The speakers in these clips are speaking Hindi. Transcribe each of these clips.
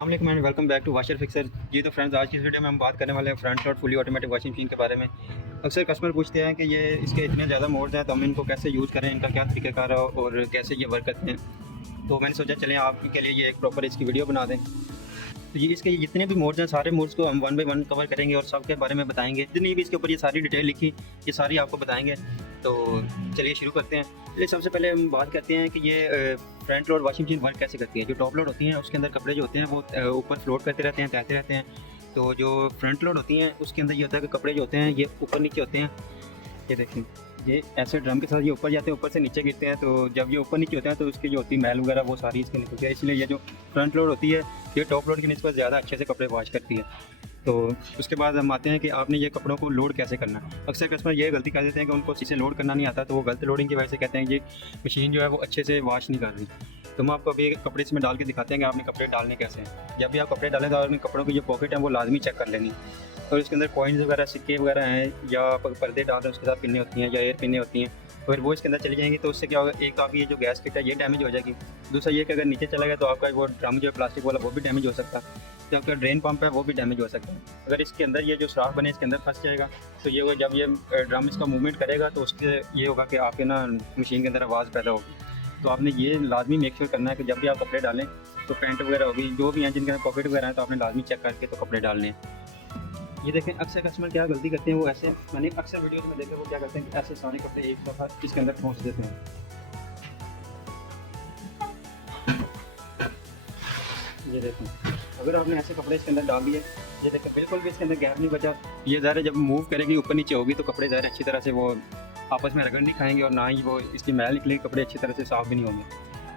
अस्सलाम and welcome back to washer fixer. जी तो फ्रेंड्स, आज की इस वीडियो में हम बात करने वाले हैं front load fully automatic washing machine के बारे में। अक्सर कस्टमर पूछते हैं कि ये इसके इतने ज़्यादा मोड्स हैं तो हम इनको कैसे यूज़ करें, इनका क्या तरीक़ाकार है और कैसे ये वर्क करते हैं। तो मैंने सोचा चलें आपके लिए ये एक प्रॉपर इसकी वीडियो बना दें। तो ये इसके जितने भी मोड्स हैं सारे मोड्स को हम वन बाय वन कवर करेंगे और सब के बारे में बताएंगे। जितनी भी इसके ऊपर ये सारी डिटेल लिखी ये सारी आपको बताएंगे। तो चलिए शुरू करते हैं। चलिए सबसे पहले हम बात करते हैं कि ये front load washing machine work कैसे करती है। जो टॉप लोड होती हैं उसके अंदर कपड़े जो होते हैं वो ऊपर फ्लोट करते रहते हैं, तैरते रहते हैं। तो जो फ्रंट लोड होती हैं उसके अंदर ये होता है कि कपड़े जो होते हैं ये ऊपर नीचे होते हैं। ये देखें, ये ऐसे ड्रम के साथ ये ऊपर जाते हैं, ऊपर से नीचे गिरते हैं। तो जब ये ऊपर नीचे होते हैं तो उसकी जो होती है मैल वगैरह वो सारी इसके निकलती है। इसलिए ये जो फ्रंट लोड होती है ये टॉप लोड की निस्बत ज़्यादा अच्छे से कपड़े वॉश करती है। तो उसके बाद हम आते हैं कि आपने ये कपड़ों को लोड कैसे करना है। अक्सर कस्टमर ये गलती कर देते हैं कि उनको इसे लोड करना नहीं आता, तो वो गलत लोडिंग की वजह से कहते हैं कि मशीन जो है वो अच्छे से वॉश नहीं कर रही। तो हम आपको अभी कपड़े इसमें डाल के दिखाते हैं कि आपने कपड़े डालने कैसे हैं। जब भी आप कपड़े डालें तो आपने कपड़ों की जो पॉकेट है वो लाजमी चेक कर लेनी। और इसके अंदर कॉइन्स वगैरह, सिक्के वगैरह हैं या पर्दे डाल रहे हैं उसके साथ पिन्ने होती हैं या एयर पिन्ने होती हैं। अगर वो इसके अंदर चली जाएंगी तो उससे क्या होगा, एक तो आपकी ये जो गैस किट है ये डैमेज हो जाएगी। दूसरा ये कि अगर नीचे चला गया तो आपका वो ड्रम जो है प्लास्टिक वाला वो भी डैमेज हो सकता है। जो आपका ड्रेन पंप है वो भी डैमेज हो सकता है। अगर इसके अंदर ये जो सुराख बने इसके अंदर फंस जाएगा तो ये जब ये ड्रम इसका मूवमेंट करेगा तो उससे ये होगा कि आपके ना मशीन के अंदर आवाज़ पैदा होगी। तो आपने ये लाजमी मेक श्योर करना है कि जब भी आप कपड़े डालें तो पैंट वगैरह होगी, जो भी हैं जिनके अंदर पॉकेट वगैरह हैं, तो आपने लाजमी चेक करके तो कपड़े डालने हैं। ये देखें, अक्सर कस्टमर क्या गलती करते हैं, वो ऐसे मैंने अक्सर वीडियोस में देखा वो क्या करते हैं कि ऐसे सारे कपड़े एक दफ़ा इसके अंदर पहुँच देते हैं। ये देखें, अगर आपने ऐसे कपड़े इसके अंदर डाल दिए, ये देखें बिल्कुल भी इसके अंदर गैप नहीं बचा। ये ज़रा जब मूव करेगी ऊपर नीचे होगी तो कपड़े ज़रा अच्छी तरह से वो आपस में रगड़ नहीं खाएंगे और ना ही वो इसकी मैल निकलेगी, कपड़े अच्छी तरह से साफ़ भी नहीं होंगे।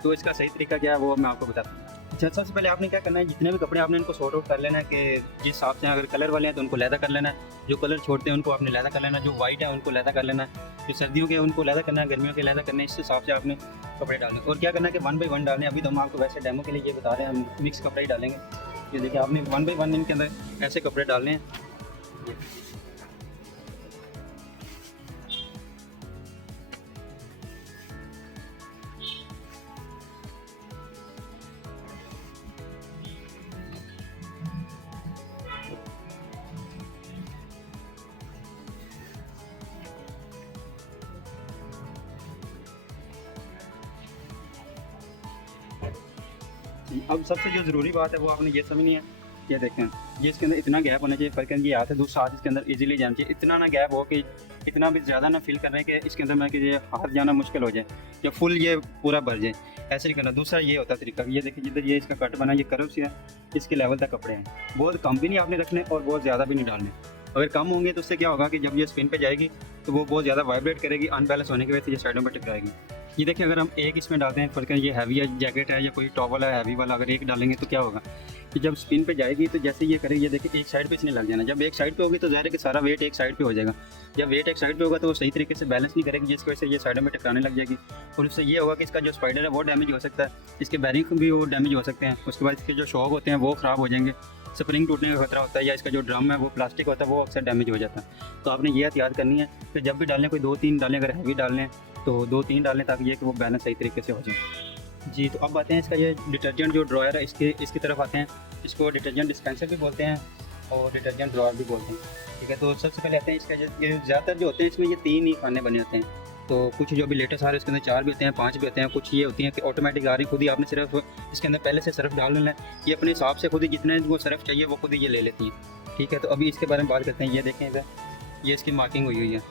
तो इसका सही तरीका क्या है वो मैं आपको बताता हूँ। अच्छा, सबसे पहले आपने क्या करना है, जितने भी कपड़े आपने इनको सॉर्ट आउट कर लेना है कि जिस हिसाब से अगर कलर वाले हैं तो उनको लैदा कर लेना है, जो कलर छोड़ते हैं उनको आपने लैदा कर लेना है, जो वाइट है उनको लैदा कर लेना है, जो सर्दियों के उनको लैदा करना है, गर्मियों के लैदा करना है। इस हिसाब से आपने कपड़े डालने और क्या करना है कि वन बाई वन डालने। अभी तो हम आपको वैसे डेमो के लिए ये बता रहे हैं, हम मिक्स कपड़े ही डालेंगे। ये देखिए, आपने वन बाई वन इनके अंदर ऐसे कपड़े डालने हैं। अब सबसे जो ज़रूरी बात है वो आपने ये समझनी है। ये देखें, ये इसके अंदर इतना गैप होना चाहिए, फ़र्क ये हाथ है दूसरा हाथ इसके अंदर इजीली जाना चाहिए। इतना ना गैप हो कि इतना भी ज़्यादा ना फील कर रहे हैं कि इसके अंदर मैं कि ये हाथ जाना मुश्किल हो जाए या फुल ये पूरा भर जाए, ऐसे नहीं करना। दूसरा ये होता है तरीका, ये देखिए जिधर ये इसका कट बना, ये कर्व से है, इसके लेवल तक कपड़े हैं। बहुत कम भी नहीं आपने रखने और बहुत ज़्यादा भी नहीं डालने। अगर कम होंगे तो उससे क्या होगा कि जब ये स्पिन पे जाएगी तो वो बहुत ज़्यादा वाइब्रेट करेगी, अनबैलेंस होने की वजह से ये साइडों पर टकराएगी। ये देखिए, अगर हम एक इसमें डालते हैं, फर्क है ये हैवी है जैकेट है या कोई टॉवल है हैवी वाला, अगर एक डालेंगे तो क्या होगा कि जब स्पिन पे जाएगी तो जैसे ये करेगी, ये देखिए एक साइड पे इसने लग जाना। जब एक साइड पे होगी तो ज़ाहिर है कि सारा वेट एक साइड पे हो जाएगा। जब वेट एक साइड पे होगा तो वो सही तरीके से बैलेंस नहीं करेगी, जिसकी वजह से ये साइडों में टकराने लग जाएगी और उससे ये होगा कि इसका जो स्पाइडर है वो डैमेज हो सकता है, इसके बैरिंग भी वो डैमेज हो सकते हैं। उसके बाद इसके जो शॉक होते हैं वो ख़राब हो जाएंगे, स्प्रिंग टूटने का खतरा होता है, या इसका जो ड्रम है वो प्लास्टिक होता है वो अक्सर डैमेज हो जाता है। तो आपने ये एहतियात करनी है कि जब भी डालें कोई 2-3 डालें, अगर हैवी डालने तो 2-3 डालें ताकि ये कि वो बैलेंस सही तरीके से हो जाए। जी, तो अब आते हैं इसका ये डिटर्जेंट जो ड्रॉयर है इसकी तरफ आते हैं। इसको डिटर्जेंट डिस्पेंसर भी बोलते हैं और डिटर्जेंट ड्रॉयर भी बोलते हैं, ठीक है। तो सबसे पहले आते हैं इसका ये ज़्यादातर जो होते हैं इसमें ये 3 ही खाने बने होते हैं। तो कुछ जो भी लेटेस्ट आ रहे हैं उसके अंदर 4 भी होते हैं, 5 भी होते हैं। कुछ ये होती हैं कि ऑटोमेटिक आ रही, खुद ही आपने सिर्फ इसके अंदर पहले से सर्फ डाल लेना है। ये अपने हिसाब से खुद ही जितने वो सर्फ चाहिए वो खुद ही ये ले लेती है, ठीक है। तो अभी इसके बारे में बात करते हैं। ये देखें इधर, ये इसकी मार्किंग हुई है,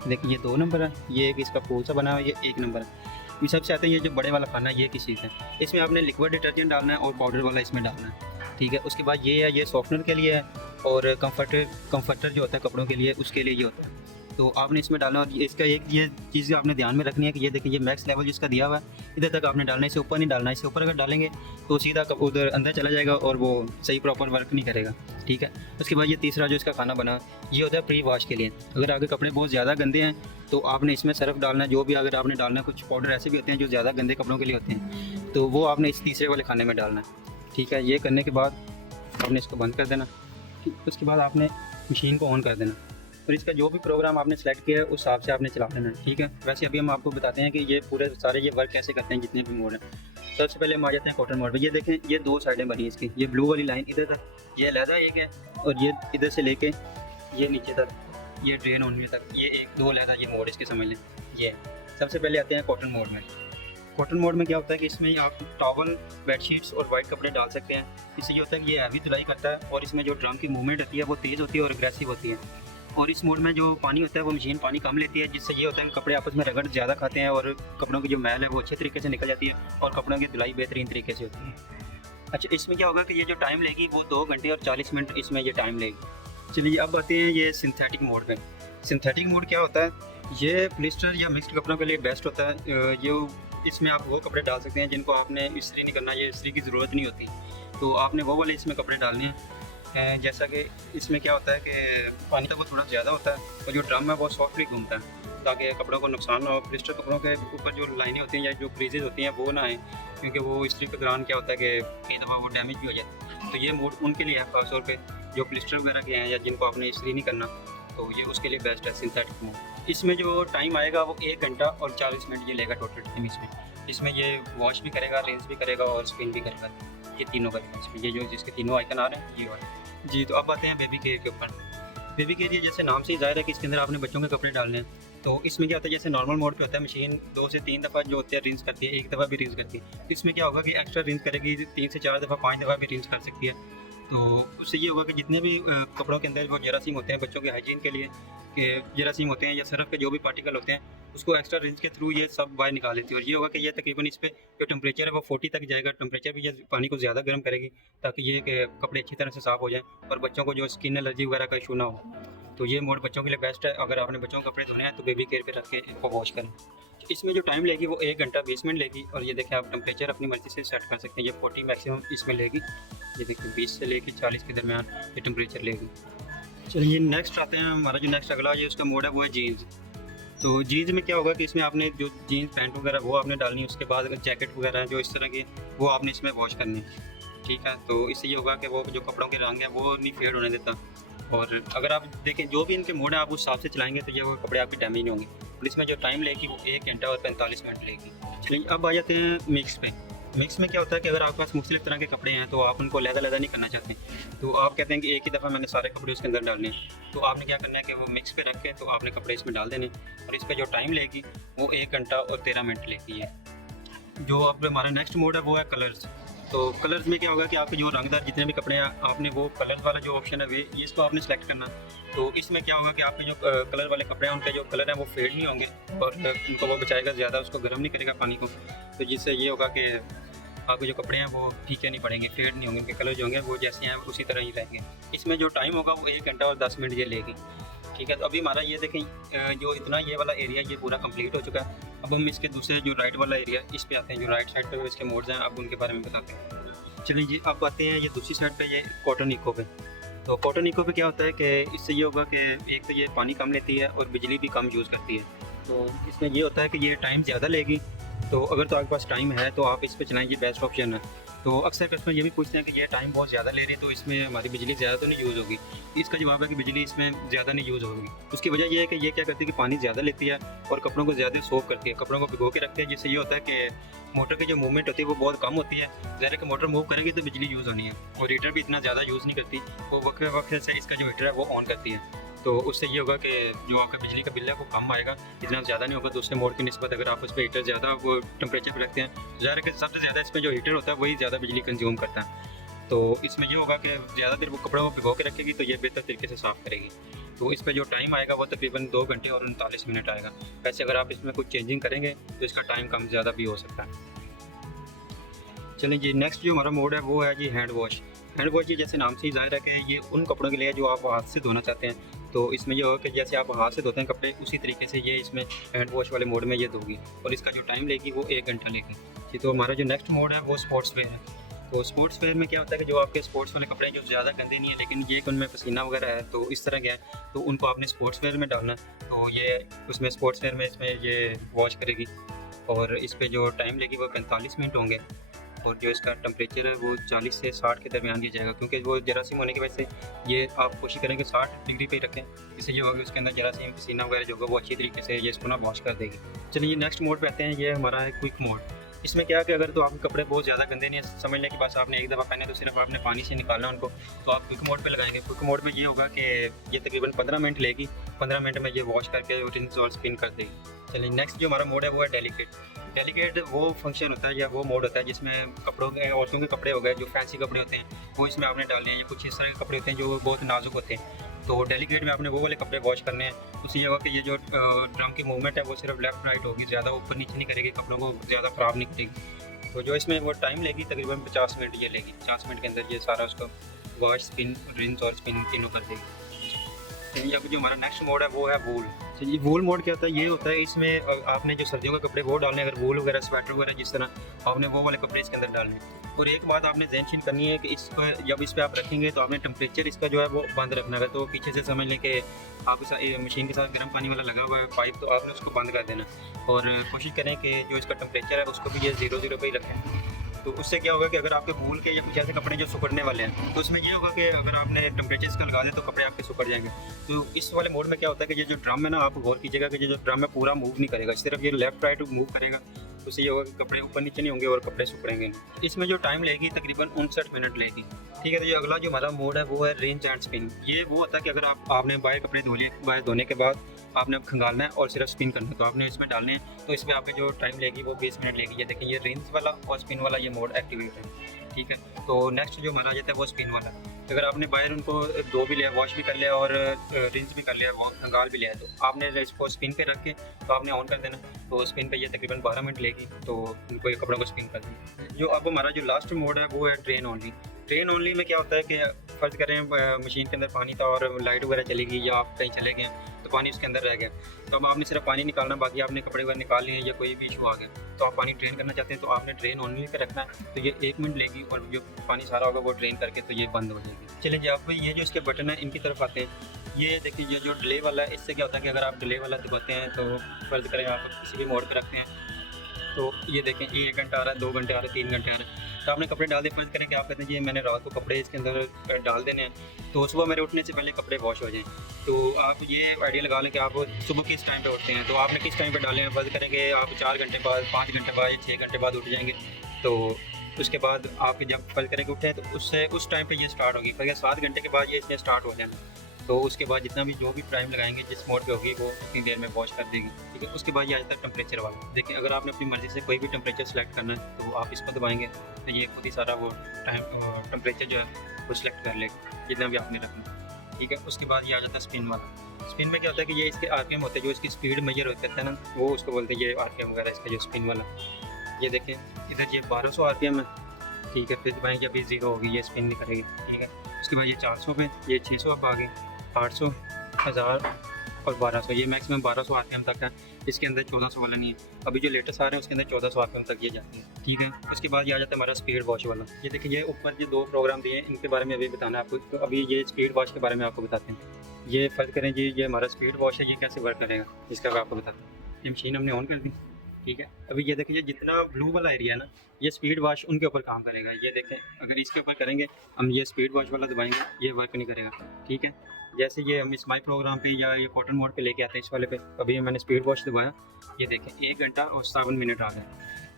देखिए ये 2 नंबर है, ये एक इसका फूल सा बना हुआ है, ये 1 नंबर है। ये सबसे आते हैं ये जो बड़े वाला खाना है, ये किस चीज़ है, इसमें आपने लिक्विड डिटर्जेंट डालना है और पाउडर वाला इसमें डालना है, ठीक है। उसके बाद ये है, ये सॉफ्टनर के लिए है और कंफर्टर जो होता है कपड़ों के लिए उसके लिए ये होता है। तो आपने इसमें डालना और इसका एक ये चीज़ आपने ध्यान में रखनी है कि ये देखिए ये मैक्स लेवल जिसका दिया हुआ है इधर तक आपने डालना है, इससे ऊपर नहीं डालना है। इससे ऊपर अगर डालेंगे तो सीधा उधर अंदर चला जाएगा और वो सही प्रॉपर वर्क नहीं करेगा, ठीक है। उसके बाद ये तीसरा जो इसका खाना बना ये होता है प्री वॉश के लिए। अगर आगे कपड़े बहुत ज़्यादा गंदे हैं तो आपने इसमें सर्फ डालना है, जो भी अगर आपने डालना है। कुछ पाउडर ऐसे भी होते हैं जो ज़्यादा गंदे कपड़ों के लिए होते हैं, तो वो आपने इस तीसरे वाले खाने में डालना है, ठीक है। ये करने के बाद आपने इसको बंद कर देना, उसके बाद आपने मशीन को ऑन कर देना और इसका जो भी प्रोग्राम आपने सेलेक्ट किया है उस हिसाब से आपने चला लेना, ठीक है। वैसे अभी हम आपको बताते हैं कि ये पूरे सारे ये वर्क कैसे करते हैं जितने भी मोड हैं। सबसे पहले हम आ जाते हैं कॉटन मोड पे। ये देखें, ये दो साइडें बनी हैं इसकी, ये ब्लू वाली लाइन इधर तक, ये अलहदा एक है, और ये इधर से लेके ये नीचे तक, ये ड्रेन होने तक, ये एक दो अलहदा ये मोड इसके समझ लें। ये सबसे पहले आते हैं कॉटन मोड में। कॉटन मोड में क्या होता है कि इसमें आप टॉवल, बेडशीट्स और वाइट कपड़े डाल सकते हैं। इससे ये होता है कि ये हैवी धुलाई करता है, और इसमें जो ड्रम की मूवमेंट होती है वो तेज़ होती है और अग्रेसिव होती है। और इस मोड में जो पानी होता है वो मशीन पानी कम लेती है, जिससे ये होता है कि कपड़े आपस में रगड़ ज़्यादा खाते हैं और कपड़ों की जो मैल है वो अच्छे तरीके से निकल जाती है और कपड़ों की धुलाई बेहतरीन तरीके से होती है। अच्छा, इसमें क्या होगा कि ये जो टाइम लेगी वो 2 घंटे और 40 मिनट इसमें ये टाइम लेगी। चलिए अब आते हैं ये सिंथेटिक मोड में। सिंथेटिक मोड क्या होता है? ये पॉलिस्टर या मिक्स्ड कपड़ों के लिए बेस्ट होता है। ये इसमें आप वो कपड़े डाल सकते हैं जिनको आपने इस्त्री नहीं करना, ये इस्त्री की ज़रूरत नहीं होती, तो आपने वो वाले इसमें कपड़े डालने हैं। जैसा कि इसमें क्या होता है कि पानी तो वो थोड़ा ज़्यादा होता है और जो ड्रम है वो सॉफ्टली घूमता है ताकि कपड़ों को नुकसान ना हो। पॉलिस्टर कपड़ों के ऊपर जो लाइनें होती हैं या जो क्रीजेज होती हैं वो ना आए, क्योंकि वो इस्त्री के दौरान क्या होता है कि कई दफ़ा वो डैमेज भी हो जाता है। तो ये मोड उनके लिए है खासतौर पे जो पॉलिस्टर वगैरह के हैं या जिनको आपने इस्त्री नहीं करना, तो ये उसके लिए बेस्ट है सिंथेटिक मोड। इसमें जो टाइम आएगा वो 1 घंटा और 40 मिनट ये लेगा टोटल टाइम। इसमें ये वॉश भी करेगा, रेंज भी करेगा और स्पिन भी करेगा, ये तीनों करेगा इसमें। ये जो जिसके तीनों आइकन आ रहे हैं ये वाले। जी, तो अब आते हैं बेबी केयर के ऊपर। बेबी केयर ये जैसे नाम से ही जाहिर है कि इसके अंदर आपने बच्चों के कपड़े डालने हैं। तो इसमें क्या होता है, जैसे नॉर्मल मोड पे होता है मशीन 2 से 3 दफ़ा जो होती है रिंस करती है, एक दफ़ा भी रिंस करती है। इसमें क्या होगा कि एक्स्ट्रा रिंस करेगी, 3 से 4 दफ़ा 5 दफ़ा भी रिंस कर सकती है। तो उससे ये होगा कि जितने भी कपड़ों के अंदर वो जरासीम होते हैं बच्चों के हाइजीन के लिए, कि जरासीम होते हैं या सरफ के जो भी पार्टिकल होते हैं, उसको एक्स्ट्रा रिंस के थ्रू ये सब बाहर निकाल लेती है। और ये होगा कि ये तकरीबन इस पे जो टेम्परेचर है वो 40 तक जाएगा। टेम्परेचर भी ये पानी को ज़्यादा गर्म करेगी ताकि ये कि कपड़े अच्छी तरह से साफ़ हो जाएँ और बच्चों को जो स्किन एलर्जी वगैरह का इशू ना हो। तो ये मोड बच्चों के लिए बेस्ट है। अगर आपने बच्चों के कपड़े धोने हैं तो बेबी केयर पे रख के इनको वॉश करें। इसमें जो टाइम लेगी वो 1 घंटा 20 मिनट लेगी। और ये देखिए आप टेम्परेचर अपनी मर्ज़ी से सेट कर सकते हैं। ये 40 मैक्सिमम इसमें लेगी। ये देखिए 20 से लेकर 40 के दरमियान ये टेम्परेचर लेगी। चलिए नेक्स्ट आते हैं। हमारा जो नेक्स्ट अगला ये उसका मोड है वो है जीन्स। तो जीन्स में क्या होगा कि इसमें आपने जो जीन्स पैंट वगैरह वो आपने डालनी है। उसके बाद अगर जैकेट वगैरह जो इस तरह की वो आपने इसमें वॉश करनी है, ठीक है। तो इससे ये होगा कि वो जो कपड़ों के रंग है वो नहीं फेड होने देता। और अगर आप देखें जो भी इनके मोड है आप उस हिसाब से चलाएंगे तो ये वो कपड़े आपके डैमेज नहीं होंगे। और इसमें जो टाइम लेगी वो 1 घंटा और 45 मिनट लेगी। चलिए अब आ जाते हैं मिक्स पे। मिक्स में क्या होता है कि अगर आपके पास मुख्तलिफ तरह के कपड़े हैं तो आप उनको लहदा नहीं करना चाहते, तो आप कहते हैं कि एक ही दफ़ा मैंने सारे कपड़े उसके अंदर डालने हैं। तो आपने क्या करना है कि वो मिक्स पे रख के तो आपने कपड़े इसमें डाल देने। और इस पर जो टाइम लेगी वो 1 घंटा और 13 मिनट लेगी है। जो अब हमारा नेक्स्ट मोड है वो है कलर्स। तो कलर्स में क्या होगा कि आपके जो रंगदार जितने भी कपड़े हैं आपने वो कलर्स वाला जो ऑप्शन है वे इसको आपने सेलेक्ट करना। तो इसमें क्या होगा कि आपके जो कलर वाले कपड़े हैं उनके जो कलर हैं वो फेड नहीं होंगे और उनको वो बचाएगा ज़्यादा, उसको गर्म नहीं करेगा पानी को। तो जिससे ये होगा कि आपके जो कपड़े हैं वो फीके नहीं पड़ेंगे, फेड नहीं होंगे, उनके कलर जो होंगे वो जैसे हैं उसी तरह ही रहेंगे। इसमें जो टाइम होगा वो 1 घंटा और 10 मिनट ये लेगी, ठीक है। तो अभी हमारा ये देखें जो इतना ये वाला एरिया ये पूरा कंप्लीट हो चुका है। अब हम इसके दूसरे जो राइट वाला एरिया इस पे आते हैं। जो राइट साइड पे इसके मोड्स हैं अब उनके बारे में बताते हैं। चलिए जी अब आते हैं ये दूसरी साइड पे, ये कॉटन इको पे। तो कॉटन इको पे क्या होता है कि इससे ये होगा कि एक तो ये पानी कम लेती है और बिजली भी कम यूज़ करती है। तो इसमें ये होता है कि ये टाइम ज़्यादा लेगी। तो अगर तो आपके पास टाइम है तो आप इस पर चलाएं, ये बेस्ट ऑप्शन है। तो अक्सर कस्टमर ये भी पूछते हैं कि ये टाइम बहुत ज़्यादा ले रही है तो इसमें हमारी बिजली ज़्यादा तो नहीं यूज़ होगी। इसका जवाब है कि बिजली इसमें ज़्यादा नहीं यूज़ होगी। उसकी वजह यह है कि ये क्या करती है कि पानी ज़्यादा लेती है और कपड़ों को ज़्यादा सोक करती है, कपड़ों को भिगो के रखती है। जिससे ये होता है कि मोटर की जो मूवमेंट होती है वो बहुत कम होती है। ज़रा कि मोटर मूव करेगी तो बिजली यूज़ होनी है। और हीटर भी इतना ज़्यादा यूज़ नहीं करती, वो वक्त से इसका जो हीटर है वो ऑन करती है। तो उससे ये होगा कि जो आपका बिजली का बिल है वो कम आएगा, इतना ज़्यादा नहीं होगा दूसरे मोड की निस्बत। अगर आप उस पर हीटर ज़्यादा वो टेम्परेचर पर रखते हैं तो ज़ाहिर है कि सबसे ज़्यादा इसमें जो हीटर होता है वही ज़्यादा बिजली कंज्यूम करता है। तो इसमें ये होगा कि ज़्यादा देर वो कपड़ा वो भिगो के रखेगी तो ये बेहतर तरीके से साफ़ करेगी। तो इस पर जो टाइम आएगा वो तकरीबन 2 घंटे और 39 मिनट आएगा। वैसे अगर आप इसमें कुछ चेंजिंग करेंगे तो इसका टाइम कम ज़्यादा भी हो सकता है। चलिए जी नेक्स्ट जो हमारा मोड है वो है जी हैंड वॉश। हैंड वॉश ये जैसे नाम से ही ज़ाहिर है कि ये उन कपड़ों के लिए जो आप हाथ से धोना चाहते हैं। तो इसमें यह होगा कि जैसे आप हाथ से धोते हैं कपड़े उसी तरीके से ये इसमें हैंड वॉश वाले मोड में ये धोगी। और इसका जो टाइम लेगी वो 1 घंटा लेगी जी। तो हमारा जो नेक्स्ट मोड है वो स्पोर्ट्स वेयर है। तो स्पोर्ट्स वेयर में क्या होता है कि जो आपके स्पोर्ट्स वाले कपड़े जो ज़्यादा गंदे नहीं है लेकिन ये कि उनमें पसीना वगैरह है तो इस तरह के है, तो उनको आपने स्पोर्ट्स वेयर में डालना है। तो ये उसमें स्पोर्ट्स वेयर में इसमें ये वॉश करेगी। और इस पर जो टाइम लेगी वो 45 मिनट होंगे। और जो इसका टेम्परेचर है वो 40 से 60 के दरमियान दिया जाएगा, क्योंकि वो जरासीम होने की वजह से ये आप कोशिश करें कि 60 डिग्री पे ही रखें। इससे ये होगा कि उसके अंदर जरासीम पसीना वगैरह जो होगा वो अच्छी तरीके से ये इसको ना वॉश कर देगी। चलिए नेक्स्ट मोड पे आते हैं। ये हमारा है क्विक मोड। इसमें क्या है कि अगर तो आपके कपड़े बहुत ज़्यादा गंदे नहीं है, समझ लें कि बस आपने एक दफ़ा पहने तो सिर्फ आपने पानी से निकालना उनको, तो आप क्विक मोड पे लगाएंगे। क्विक मोड में ये होगा कि ये तकरीबन 15 मिनट लेगी, 15 मिनट में ये वॉश करके रिंस और स्पिन कर देगी। चलिए नेक्स्ट जो हमारा मोड है वो है डेलिकेट। डेलिकेट वो फंक्शन होता है या वो मोड होता है जिसमें कपड़ों के, औरतों के कपड़े हो गए जो फैंसी कपड़े होते हैं वो इसमें आपने डालने हैं, या कुछ इस तरह के कपड़े होते हैं जो बहुत नाजुक होते हैं। तो डेलीकेट में आपने वो वाले कपड़े वॉश करने हैं। उससे ये होगा कि ये जो ड्रम की मूवमेंट है वो सिर्फ लेफ्ट राइट होगी, ज़्यादा ऊपर नीचे नहीं करेगी, कपड़ों को ज़्यादा ख़राब नहीं करेगी। तो जो इसमें वो टाइम लेगी तकरीबन 50 मिनट ये लेगी, 50 मिनट के अंदर ये सारा उसको वॉश, स्पिन, रिंस और स्पिन तीनों कर देगी। चलिए अब जो हमारा नेक्स्ट मोड है वो है वूल। चलिए वूल मोड क्या होता है, ये होता है इसमें आपने जो सर्दियों के कपड़े वो डालने, अगर वूल वगैरह स्वेटर वगैरह जिस तरह आपने वो वाले कपड़े इसके अंदर डालने हैं। और एक बात आपने ज़हन करनी है कि इसको जब इस पर आप रखेंगे तो आपने टेम्परेचर इसका जो है वो बंद रखना है। तो पीछे से समझ लें कि आप मशीन के साथ गर्म पानी वाला लगा हुआ है पाइप, तो आपने उसको बंद कर देना और कोशिश करें कि जो इसका टेम्परेचर है उसको भी ये 0 पे ही रखें। तो उससे क्या होगा कि अगर आपके वूल के या कुछ ऐसे कपड़े जो सुखड़ने वाले हैं तो उसमें ये होगा कि अगर आपने टेम्परेचर इसका लगा दें तो कपड़े आपके सुखड़ जाएंगे। तो इस वाले मोड में क्या होता है कि ये जो ड्रम है ना, आप गौर कीजिएगा कि ये जो ड्रम है पूरा मूव नहीं करेगा, सिर्फ ये लेफ्ट राइट मूव करेगा। तो उससे ये होगा कि कपड़े ऊपर नीचे नहीं होंगे और कपड़े सुखड़ेंगे। इसमें जो टाइम लेगी तकरीबन 59 मिनट लेगी। ठीक है, तो ये अगला जो हमारा मोड है वो है रिंस एंड स्पिन। ये वो होता है कि अगर आपने बाहर कपड़े धो लिए, बाहर धोने के बाद आपने अब खंगालना है और सिर्फ स्पिन करना है, तो आपने इसमें डालने हैं। तो इसमें आपके जो टाइम लेगी वो 20 मिनट लेगी। ये देखिए ये रिंस वाला और स्पिन वाला ये मोड एक्टिवेट है। ठीक है, तो नेक्स्ट जो हमारा आ जाता है वो स्पिन वाला। अगर आपने बाहर उनको धो भी लिया, वॉश भी कर लिया और रिंस भी कर लिया, खंगाल भी लिया है, तो आपने इसको स्पिन पे रख के तो आपने ऑन कर देना। तो स्पिन पे ये तकरीबन 12 मिनट लेगी, तो उनको ये कपड़ों को स्पिन कर देना। जो अब हमारा जो लास्ट मोड है वो है ड्रेन ओनली। ड्रेन ओनली में क्या होता है कि फ़र्ज़ करें मशीन के अंदर पानी था और लाइट वगैरह चली गई या आप कहीं चले गए तो पानी उसके अंदर रह गया, तो अब आपने सिर्फ पानी निकालना, बाकी आपने कपड़े वगैरह निकाल लिए या कोई भी इशू आ गया तो आप पानी ड्रेन करना चाहते हैं तो आपने ड्रेन ओनली पे रखना है। तो ये 1 मिनट लेगी और जो पानी सारा होगा वो ड्रेन करके तो ये बंद हो जाएगी। चलिए जी, आप ये जो इसके बटन है इनकी तरफ आते हैं। ये देखिए ये जो डिले वाला है, इससे क्या होता है कि अगर आप डिले वाला दबाते हैं तो फ़र्ज़ करें आप किसी भी मोड पर रखते हैं तो ये देखें ये 1 घंटा आ रहा है, 2 घंटे आ रहे हैं, 3 घंटे आ रहे हैं। तो आपने कपड़े डाल दिए, फ़र्ज़ करें कि आप कहते हैं जी मैंने रात को कपड़े इसके अंदर डाल देने हैं तो सुबह मेरे उठने से पहले कपड़े वॉश हो जाएँ। तो आप ये आइडिया लगा लें कि आप सुबह किस टाइम पे उठते हैं, तो आपने किस टाइम पे डाले हैं। फ़र्ज़ करें कि आप 4 घंटे बाद, 5 घंटे बाद या 6 घंटे बाद उठ जाएंगे, तो उसके बाद आप जब फ़र्ज़ करें कि उठे तो उससे उस टाइम पे ये स्टार्ट होगी। फ़र्ज़ 7 घंटे के बाद ये इसने स्टार्ट हो जाना, तो उसके बाद जितना भी जो भी टाइम लगाएंगे जिस मोड पे होगी वो उतनी देर में वॉश कर देगी। ठीक है, उसके बाद ये आ जाता है टेम्परेचर वाला। देखिए अगर आपने अपनी मर्ज़ी से कोई भी टेम्परेचर सेलेक्ट करना है तो आप इसको दबाएंगे तो ये खुद ही सारा वो टेम्परेचर जो है वो सिलेक्ट कर लेगा जितना भी आपने रखना। ठीक है, उसके बाद ये आ जाता है स्पिन वाला। स्पिन में क्या होता है कि ये इसके आरपीएम होते हैं, जो इसकी स्पीड मेजर होते हैं ना, वो उसको बोलते हैं ये आरपीएम वगैरह इसका जो स्पिन वाला। ये देखें इधर ये 1200 आरपीएम है। ठीक है, फिर दबाएंगे अभी 0 होगी, ये स्पिन नहीं करेगी। ठीक है, उसके बाद ये 400 पे, ये 600 अब आ गई, 800, 1000 और 1200। ये मैक्सिमम 1200 आरपीएम तक है, इसके अंदर 1400 वाला नहीं है। अभी जो लेटेस्ट आ रहे हैं उसके अंदर 1400 आरपीएम तक ये जाती है। ठीक है, उसके बाद ये आ जाता है हमारा स्पीड वॉश वाला। ये देखिए ये ऊपर जो 2 प्रोग्राम दिए हैं इनके बारे में अभी बताना है आपको। तो अभी ये स्पीड वॉश के बारे में आपको बताते हैं। ये फ़र्ज़ करें जी ये हमारा स्पीड वॉश है, ये कैसे वर्क करेगा इसका मैं आपको बताता हूँ। ये मशीन हमने ऑन कर दी। ठीक है, अभी ये देखिए जितना ब्लू वाला एरिया है ना, ये स्पीड वॉश उनके ऊपर काम करेगा। ये देखें अगर इसके ऊपर करेंगे हम, ये स्पीड वॉश वाला दबाएंगे ये वर्क नहीं करेगा। ठीक है, जैसे ये हम इस माई प्रोग्राम पे या ये कॉटन मोड पे लेके आते हैं इस वाले पे, अभी मैंने स्पीड वॉश दबाया, ये देखें 1 घंटा और 7 मिनट आ गए।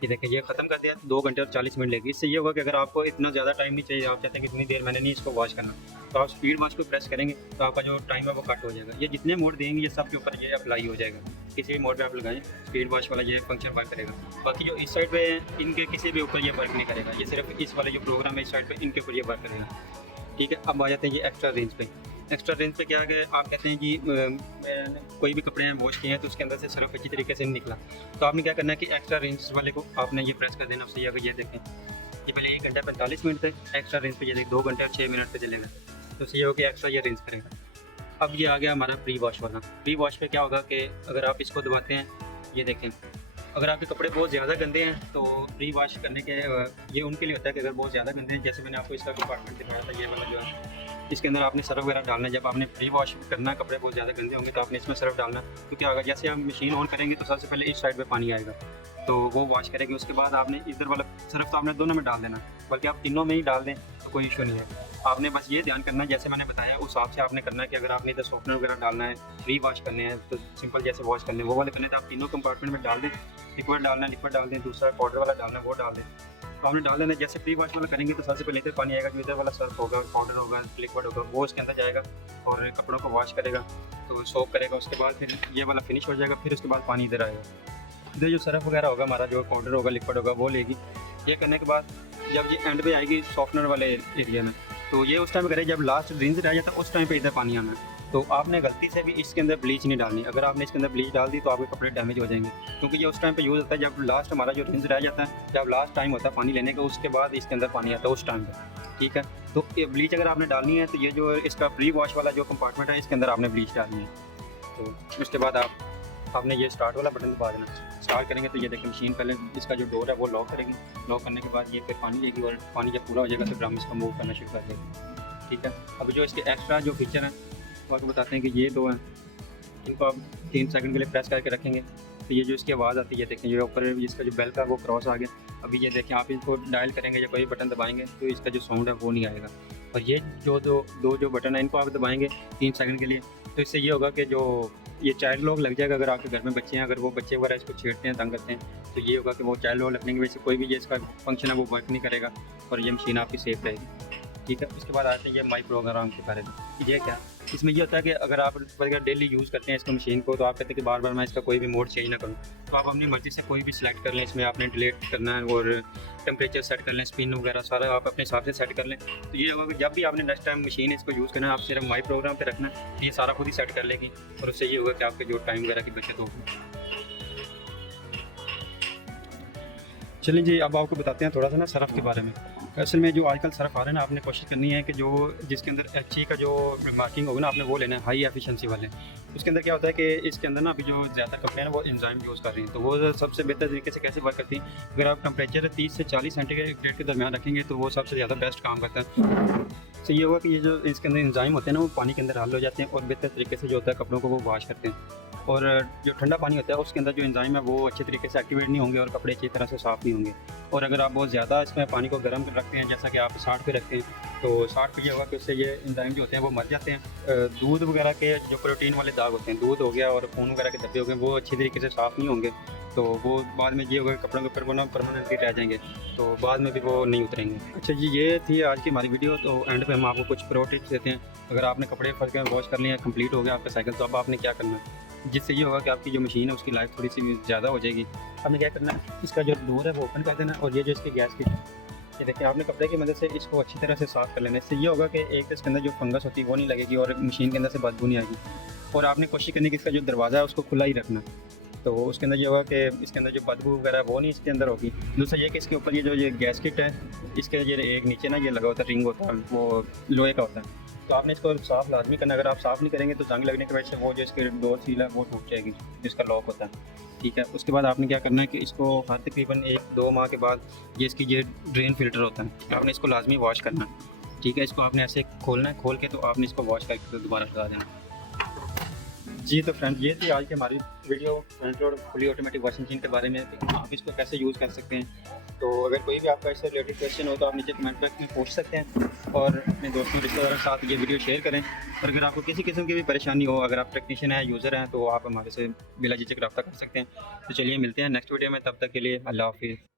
ये देखें ये ख़त्म कर दिया, 2 घंटे और 40 मिनट लेगी। इससे ये होगा कि अगर आपको इतना ज़्यादा टाइम नहीं चाहिए, आप चाहते हैं कि इतनी देर मैंने नहीं इसको वॉश करना, तो आप स्पीड वॉश को प्रेस करेंगे तो आपका जो टाइम है वो कट हो जाएगा। ये जितने मोड देंगे ये सब के ऊपर ये अप्लाई हो जाएगा। किसी भी मोड पे आप लगाएं स्पीड वॉश वाला ये फंक्शन वर्क करेगा। बाकी जो इस साइड पे इनके किसी भी ऊपर ये वर्क नहीं करेगा, ये सिर्फ इस वाले जो प्रोग्राम है इस साइड पे इनके ऊपर ये वर्क करेगा। ठीक है, अब आ जाते हैं ये एक्स्ट्रा रेंज पे। एक्स्ट्रा रेंज पे क्या है, आप कहते हैं जी कोई भी कपड़े हैं वॉश किए हैं तो उसके अंदर से सर्फ अच्छी तरीके से नहीं निकला, तो आपने क्या करना है कि एक्स्ट्रा रेंज वाले को आपने ये प्रेस कर देना। उससे अगर ये देखें ये पहले 1 घंटा 45 मिनट थे, एक्स्ट्रा रेंज पे ये देखें 2 घंटे और 6 मिनट पे चलेगा, तो उससे ये हो कि एक्स्ट्रा ये रेंज करेगा। अब ये आ गया हमारा प्री वॉश वाला। प्री वॉश पे क्या होगा कि अगर आप इसको दबाते हैं, ये देखें अगर आपके कपड़े बहुत ज़्यादा गंदे हैं तो प्री वॉश करने के ये उनके लिए होता है कि अगर बहुत ज़्यादा गंदे हैं, जैसे मैंने आपको इसका कंपार्टमेंट दिखाया था, ये वाला जो है इसके अंदर आपने सर्फ वगैरह डालना है। जब आपने प्री वॉश करना, कपड़े बहुत ज़्यादा गंदे होंगे तो आपने इसमें सर्फ डालना, क्योंकि अगर जैसे हम मशीन ऑन करेंगे तो सबसे पहले इस साइड पे पानी आएगा तो वो वॉश करेगी। उसके बाद आपने इधर वाला सर्फ तो आपने दोनों में डाल देना, बल्कि आप तीनों में ही डाल दें तो कोई इशू नहीं है। आपने बस ये ध्यान करना है जैसे मैंने बताया उस हिसाब से आपने करना है कि अगर आपने इधर सॉफ्टनर वगैरह डालना है, प्री वॉश करने हैं तो सिंपल जैसे वॉश करने हैं वो वाले करने तो आप तीनों कंपार्टमेंट में डाल दें। लिक्विड डालना है लिक्विड डाल दें, दूसरा पाउडर वाला डालना है वो डाल दें। आपने डाल देना। जैसे प्री वॉश वाला करेंगे तो सबसे पहले इधर पानी आएगा, जो इधर वाला सर्फ होगा, पाउडर होगा, लिक्विड होगा, वो उसके अंदर जाएगा और कपड़ों को वॉश करेगा, तो सोप करेगा। उसके बाद फिर ये वाला फिनिश हो जाएगा, फिर उसके बाद पानी इधर आएगा। इधर जो सर्फ वगैरह होगा हमारा, जो पाउडर होगा, लिक्विड होगा, वो लेगी। ये करने के बाद जब ये एंड पे आएगी सॉफ्टनर वाले एरिया में, तो ये उस टाइम करें जब लास्ट रिंज रह जाता है, उस टाइम पे इधर पानी आना है। तो आपने गलती से भी इसके अंदर ब्लीच नहीं डालनी। अगर आपने इसके अंदर ब्लीच डाल दी तो आपके कपड़े डैमेज हो जाएंगे, क्योंकि ये उस टाइम पे यूज़ होता है जब लास्ट हमारा जो रिंज रह जाता है, जब लास्ट टाइम होता है पानी लेने का, उसके बाद इसके अंदर पानी आता है उस टाइम पे। ठीक है, तो ये ब्लीच अगर आपने डालनी है तो ये जो इसका प्री वॉश वाला जो कंपार्टमेंट है, इसके अंदर आपने ब्लीच डालनी है। तो उसके बाद आपने ये स्टार्ट वाला बटन दबा देना। स्टार्ट करेंगे तो ये देखिए मशीन पहले इसका जो डोर है वो लॉक करेगी। लॉक करने के बाद ये फिर पानी लेगी और पानी जब पूरा हो जाएगा तो फिर हम इसको मूव करना शुरू कर देंगे। ठीक है, अब जो इसके एक्स्ट्रा जो फीचर हैं वो आपको बताते हैं कि ये दो हैं, इनको आप 3 सेकंड के लिए प्रेस करके रखेंगे तो ये जो इसकी आवाज़ आती है, ये देखें, ये ऊपर इसका जो बेल का वो क्रॉस आ गया। अभी ये देखें, आप इसको डायल करेंगे या कोई बटन दबाएंगे तो इसका जो साउंड है वो नहीं आएगा। और ये जो दो बटन है, इनको आप दबाएंगे 3 सेकंड के लिए, तो इससे ये होगा कि जो ये चाइल्ड लॉक लग जाएगा। अगर आपके घर में बच्चे हैं, अगर वो बच्चे वगैरह इसको छेड़ते हैं, तंग करते हैं, तो ये होगा कि वो चाइल्ड लॉक लगने की वजह से कोई भी ये इसका फंक्शन है वो वर्क नहीं करेगा और ये मशीन आपकी सेफ रहेगी। ठीक है, उसके बाद आते हैं ये माई प्रोग्राम के बारे में। ये क्या, इसमें ये होता है कि अगर आप डेली यूज़ करते हैं इसको मशीन को, तो आप कहते हैं कि बार बार मैं इसका कोई भी मोड चेंज ना करूँ, तो आप अपनी मर्ज़ी से कोई भी सिलेक्ट कर लें। इसमें आपने डिलीट करना है और टेम्परेचर सेट कर लें, स्पिन वगैरह सारा आप अपने हिसाब से सेट कर लें। तो ये होगा कि जब भी आपने नेक्स्ट टाइम मशीन इसको यूज़ करना है, आप सिर्फ माई प्रोग्राम पे रखना है, ये सारा खुद ही सेट कर लेगी और उससे ये होगा कि आपके जो टाइम वगैरह की बचत होगी। चलिए जी, अब आपको बताते हैं थोड़ा सा ना सर्फ के बारे में। असल में जो आजकल सर्फ आ रहे हैं ना, आपने कोशिश करनी है कि जो जिसके अंदर HE का जो मार्किंग होगा ना, आपने वो लेना है, हाई एफिशिएंसी वाले। उसके अंदर क्या होता है कि इसके अंदर ना अभी जो ज़्यादा कंपनियां हैं वो एंजाइम यूज़ कर रही हैं, तो वो सबसे बेहतर तरीके से कैसे वर्क करती हैं। अगर आप टेम्परेचर 30 से 40 सेंटीग्रेड के दरमियान रखेंगे तो वो सबसे ज़्यादा बेस्ट काम करता है। तो ये होगा कि ये जो इसके अंदर एंजाइम होते हैं ना, वो पानी के अंदर हल हो जाते हैं और बेहतर तरीके से जो होता है कपड़ों को वो वॉश करते हैं। और जो ठंडा पानी होता है उसके अंदर जो एंजाइम है वो अच्छे तरीके से एक्टिवेट नहीं होंगे और कपड़े अच्छी तरह से साफ़ नहीं होंगे। और अगर आप बहुत ज़्यादा इसमें पानी को गर्म कर रखते हैं, जैसा कि आप 60 पे रखते हैं, तो 60 पे ये होगा कि उससे ये एंजाइम जो होते हैं वो मर जाते हैं। दूध वगैरह के जो प्रोटीन वाले दाग होते हैं, दूध हो गया और खून वगैरह के धब्बे हो गए, वो अच्छी तरीके से साफ़ नहीं होंगे, तो वो बाद में ये होगा कपड़ों के ऊपर वो ना परमानेंटली रह जाएंगे, तो बाद में भी वो नहीं उतरेंगे। अच्छा जी, ये थी आज की हमारी वीडियो। तो एंड पे हम आपको कुछ प्रो टिप्स देते हैं। अगर आपने कपड़े फर्क में वॉश कर लिए, कंप्लीट हो गया आपका साइकिल, तो अब आपने क्या करना है, जिससे ये होगा कि आपकी जो मशीन है उसकी लाइफ थोड़ी सी ज़्यादा हो जाएगी। आपने क्या करना है, इसका जो डोर है वो ओपन कर देना और ये जो इसकी गैस की, ये देखिए, आपने कपड़े की मदद से इसको अच्छी तरह से साफ़ कर लेना। इससे ये होगा कि एक इसके अंदर जो फंगस होती है वो नहीं लगेगी और मशीन के अंदर से बदबू नहीं आएगी। और आपने कोशिश करनी कि इसका जो दरवाज़ा है उसको खुला ही रखना, तो उसके अंदर ये होगा कि इसके अंदर जो बदबू वगैरह वो नहीं इसके अंदर होगी। दूसरा ये कि इसके ऊपर ये जो ये गैस किट है, इसके ये एक नीचे ना ये लगा होता है, रिंग होता है, वो लोहे का होता है, तो आपने इसको साफ़ लाजमी करना। अगर आप साफ़ नहीं करेंगे तो जंग लगने की वजह से वो जो इसकी डोर सील है वो टूट जाएगी, जिसका लॉक होता है। ठीक है, उसके बाद आपने क्या करना है कि इसको हर तकरीबन 1-2 माह के बाद ये इसकी ये ड्रेन फिल्टर होता है, आपने इसको लाजमी वॉश करना है। ठीक है, इसको आपने ऐसे खोलना है, खोल के तो आपने इसको वॉश करके दोबारा लगा देना। जी, तो फ्रेंड, ये थी आज की हमारी video front load fully automatic washing machine के बारे में, आप इसको कैसे यूज़ कर सकते हैं। तो अगर कोई भी आपका इससे रिलेटेड क्वेश्चन हो तो आप नीचे कमेंट बॉक्स में पूछ सकते हैं और अपने दोस्तों रिश्तेदारों के साथ ये वीडियो शेयर करें। और अगर आपको किसी किस्म की भी परेशानी हो, अगर आप टेक्नीशियन हैं, यूज़र हैं, तो आप हमारे से बिला झिझक रब्ता कर सकते हैं। तो चलिए मिलते हैं नेक्स्ट वीडियो में, तब तक के लिए अल्लाह हाफिज़।